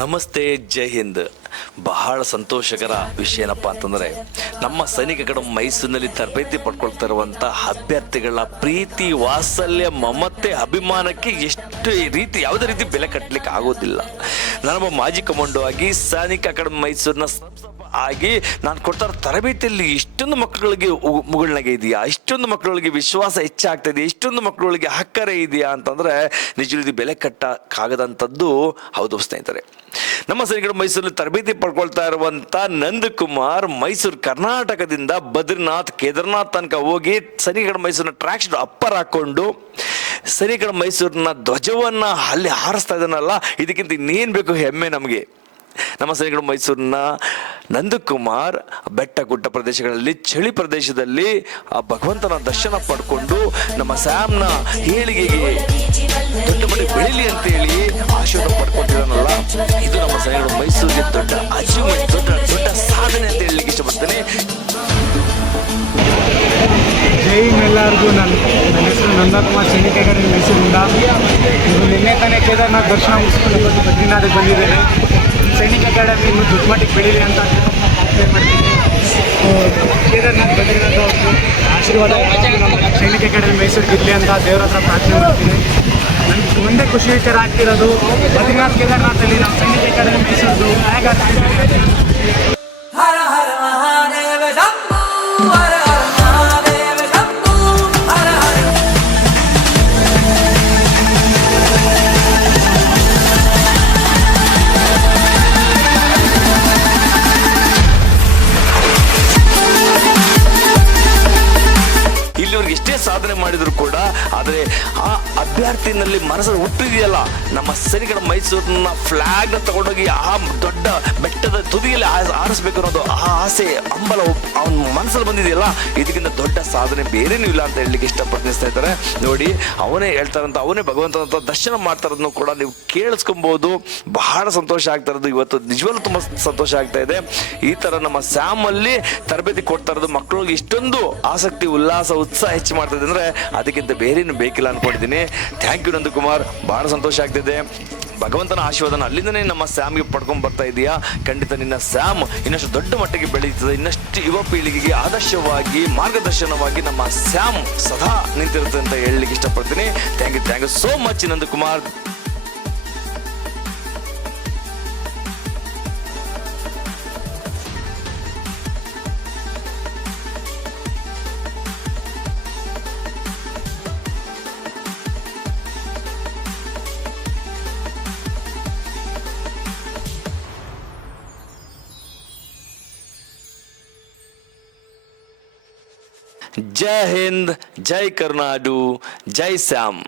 ನಮಸ್ತೆ, ಜೈ ಹಿಂದ್. ಬಹಳ ಸಂತೋಷಕರ ವಿಷಯ ಏನಪ್ಪ ಅಂತಂದರೆ, ನಮ್ಮ ಸೈನಿಕಗಳು ಮೈಸೂರಿನಲ್ಲಿ ತರಬೇತಿ ಪಡ್ಕೊಳ್ತಾ ಇರುವಂಥ ಅಭ್ಯರ್ಥಿಗಳ ಪ್ರೀತಿ, ವಾತ್ಸಲ್ಯ, ಮಮತೆ, ಅಭಿಮಾನಕ್ಕೆ ಎಷ್ಟು ರೀತಿ ಯಾವುದೇ ರೀತಿ ಬೆಲೆ ಕಟ್ಟಲಿಕ್ಕೆ ಆಗೋದಿಲ್ಲ. ನಾನೊಬ್ಬ ಮಾಜಿ ಕಮಾಂಡೋ ಆಗಿ ಸೈನಿಕ ಅಕಾಡೆಮಿ ಮೈಸೂರಿನ ಆಗಿ ನಾನು ಕೊಡ್ತಾ ಇರೋ ತರಬೇತಿಯಲ್ಲಿ ಇಷ್ಟೊಂದು ಮಕ್ಕಳಿಗೆ ಮುಗುಳ್ನಗೆ ಇದೆಯಾ, ಇಷ್ಟೊಂದು ಮಕ್ಕಳಿಗೆ ವಿಶ್ವಾಸ ಹೆಚ್ಚಾಗ್ತಾ ಇದೆ, ಇಷ್ಟೊಂದು ಮಕ್ಕಳಿಗೆ ಹಕ್ಕರೆ ಇದೆಯಾ ಅಂತಂದರೆ ನಿಜವಾಗಿ ಬೆಲೆ ಕಟ್ಟಕ್ಕಾಗದಂಥದ್ದು ಹೌದು ಸ್ನೇಹಿತರೆ. ನಮ್ಮ ಸೈನಿಕರು ಮೈಸೂರಲ್ಲಿ ತರಬೇತಿ ಪಡ್ಕೊಳ್ತಾ ಇರುವಂಥ ನಂದಕುಮಾರ್ ಮೈಸೂರು ಕರ್ನಾಟಕದಿಂದ ಬದ್ರಿನಾಥ್, ಕೇದಾರ್ನಾಥ್ ತನಕ ಹೋಗಿ ಸೈನಿಕರ ಮೈಸೂರಿನ ಟ್ರ್ಯಾಕ್ ಶೂಟ್ ಅಪ್ಪರ್ ಹಾಕ್ಕೊಂಡು ಸೈನಿಕರ ಮೈಸೂರಿನ ಧ್ವಜವನ್ನು ಅಲ್ಲಿ ಹಾರಿಸ್ತಾ ಇದ್ದಾನಲ್ಲ, ಇದಕ್ಕಿಂತ ಇನ್ನೇನು ಬೇಕು ಹೆಮ್ಮೆ ನಮಗೆ. ನಮ್ಮ ಸೈನಿಕರು ಮೈಸೂರಿನ ನಂದಕುಮಾರ್ ಬೆಟ್ಟ ಗುಡ್ಡ ಪ್ರದೇಶಗಳಲ್ಲಿ, ಚಳಿ ಪ್ರದೇಶದಲ್ಲಿ ಆ ಭಗವಂತನ ದರ್ಶನ ಪಡ್ಕೊಂಡು ನಮ್ಮ ಸ್ಯಾಮ್ನ ಏಳಿಗೆಗೆ ದೊಡ್ಡ ಮಟ್ಟ ಬೆಳೀಲಿ ಅಂತ ಹೇಳಿ ಆಶೀರ್ವಾದ ಪಡ್ಕೊಟ್ಟಿದ್ದಾನಲ್ಲ, ಇದು ನಮ್ಮ ಸೈನಿಕರು ಮೈಸೂರಿಗೆ ದೊಡ್ಡ ಅಚೀವ್ಮೆಂಟ್, ದೊಡ್ಡ ಸಾಧನೆ ಅಂತ ಹೇಳಲಿಕ್ಕೆ ಇಷ್ಟಪಡ್ತೇನೆ. ಜೈ ಎಲ್ಲರಿಗೂ. ನನ್ನ ಹೆಸರು ನಂದಕುಮಾರ್, ಸೈನಿಕ ಅಕಾಡೆಮಿ ಮೈಸೂರಿಂದ. ಇದು ನಿನ್ನೆ ತಾನೇ ಕೇದಾರ್ನಾಥ್ ದರ್ಶನ ಮುಗಿಸ್ಕೊಂಡು ಬದ್ರಿನಾಥಕ್ಕೆ ಬಂದಿದ್ದೇನೆ. ಸೈನಿಕ ಅಕಾಡೆಮಿ ಇನ್ನು ದೊಡ್ಡ ಮಟ್ಟಿಗೆ ಬೆಳೀಲಿ ಅಂತ ಮಾಡ್ತೀನಿ. ಕೇದಾರ್ನಾಥ್ ಬದ್ರಿನಾಥ್ ಅವ್ರದ್ದು ಆಶೀರ್ವಾದ ನಮ್ಮ ಸೈನಿಕ ಅಕಾಡೆಮಿ ಮೈಸೂರಿಗೆ ಇರಲಿ ಅಂತ ದೇವರ ಹತ್ರ ಪ್ರಾರ್ಥನೆ ಮಾಡ್ತೀನಿ. ನನಗೆ ಒಂದೇ ಖುಷಿ ವಿಚಾರ ಆಗ್ತಿರೋದು, ಬದ್ರಿನಾಥ್ ಕೇದಾರ್ನಾಥಲ್ಲಿ ನಮ್ಮ ಸೈನಿಕ ಅಕಾಡೆಮಿ ಮೈಸೂರದ್ದು ಹೇಗೆ ಆಗ್ತಿದೆ. ಇಲ್ಲಿವರೆಗೆ ಎಷ್ಟೇ ಸಾಧನೆ ಮಾಡಿದ್ರು ಕೂಡ, ಆದರೆ ಆ ಅಭ್ಯರ್ಥಿನಲ್ಲಿ ಮನಸ್ಸಲ್ಲಿ ಹುಟ್ಟಿದೆಯಲ್ಲ, ನಮ್ಮ ಸೈನಿಕರ ಮೈಸೂರಿನ ಫ್ಲಾಗ್ನ ತಗೊಂಡೋಗಿ ಆ ದೊಡ್ಡ ಬೆಟ್ಟದ ತುದಿಯಲ್ಲಿ ಆರಿಸ್ಬೇಕು ಅನ್ನೋದು ಆ ಆಸೆ, ಹಂಬಲ ಅವನ ಮನಸ್ಸಲ್ಲಿ ಬಂದಿದೆಯಲ್ಲ, ಇದಕ್ಕಿಂತ ದೊಡ್ಡ ಸಾಧನೆ ಬೇರೇನೂ ಇಲ್ಲ ಅಂತ ಹೇಳಲಿಕ್ಕೆ ಇಷ್ಟಪಡ್ತಾ ಇದ್ದಾರೆ. ನೋಡಿ, ಅವನೇ ಹೇಳ್ತಾರಂತ, ಅವನೇ ಭಗವಂತನ ದರ್ಶನ ಮಾಡ್ತಾರದನ್ನು ಕೂಡ ನೀವು ಕೇಳಿಸ್ಕೊಬಹುದು. ಬಹಳ ಸಂತೋಷ ಆಗ್ತಾ ಇರೋದು ಇವತ್ತು, ನಿಜವಲ್ಲೂ ತುಂಬ ಸಂತೋಷ ಆಗ್ತಾ ಇದೆ. ಈ ಥರ ನಮ್ಮ ಸ್ಯಾಮಲ್ಲಿ ತರಬೇತಿ ಕೊಡ್ತಾ ಇರೋದು ಮಕ್ಕಳಿಗೆ ಇಷ್ಟೊಂದು ಆಸಕ್ತಿ, ಉಲ್ಲಾಸ, ಉತ್ಸಾಹ ಹೆಚ್ಚು ಮಾಡ್ತಿದೆ ಅಂದರೆ ಅದಕ್ಕಿಂತ ಬೇರೇನು ಬೇಕಿಲ್ಲ ಅನ್ಕೊಂಡಿದ್ದೀನಿ. ಥ್ಯಾಂಕ್ ಯು ನಂದಕುಮಾರ್, ಬಹಳ ಸಂತೋಷ ಆಗ್ತಿದೆ. ಭಗವಂತನ ಆಶೀರ್ವಾದನ ಅಲ್ಲಿಂದನೇ ನಮ್ಮ ಸ್ಯಾಮ್ಗೆ ಪಡ್ಕೊಂಡು ಬರ್ತಾ ಇದೆಯಾ. ಖಂಡಿತ ನಿನ್ನ ಸ್ಯಾಮ್ ಇನ್ನಷ್ಟು ದೊಡ್ಡ ಮಟ್ಟಿಗೆ ಬೆಳೀತದೆ, ಇನ್ನಷ್ಟು ಯುವ ಪೀಳಿಗೆಗೆ ಆದರ್ಶವಾಗಿ, ಮಾರ್ಗದರ್ಶನವಾಗಿ ನಮ್ಮ ಸ್ಯಾಮ್ ಸದಾ ನಿಂತಿರುತ್ತೆ ಅಂತ ಹೇಳಲಿಕ್ಕೆ ಇಷ್ಟಪಡ್ತೀನಿ. Thank you so much Nandakumar. ಜೈ ಹಿಂದ್, ಜೈ ಕರ್ನಾಡು, ಜೈ ಸ್ಯಾಮ್.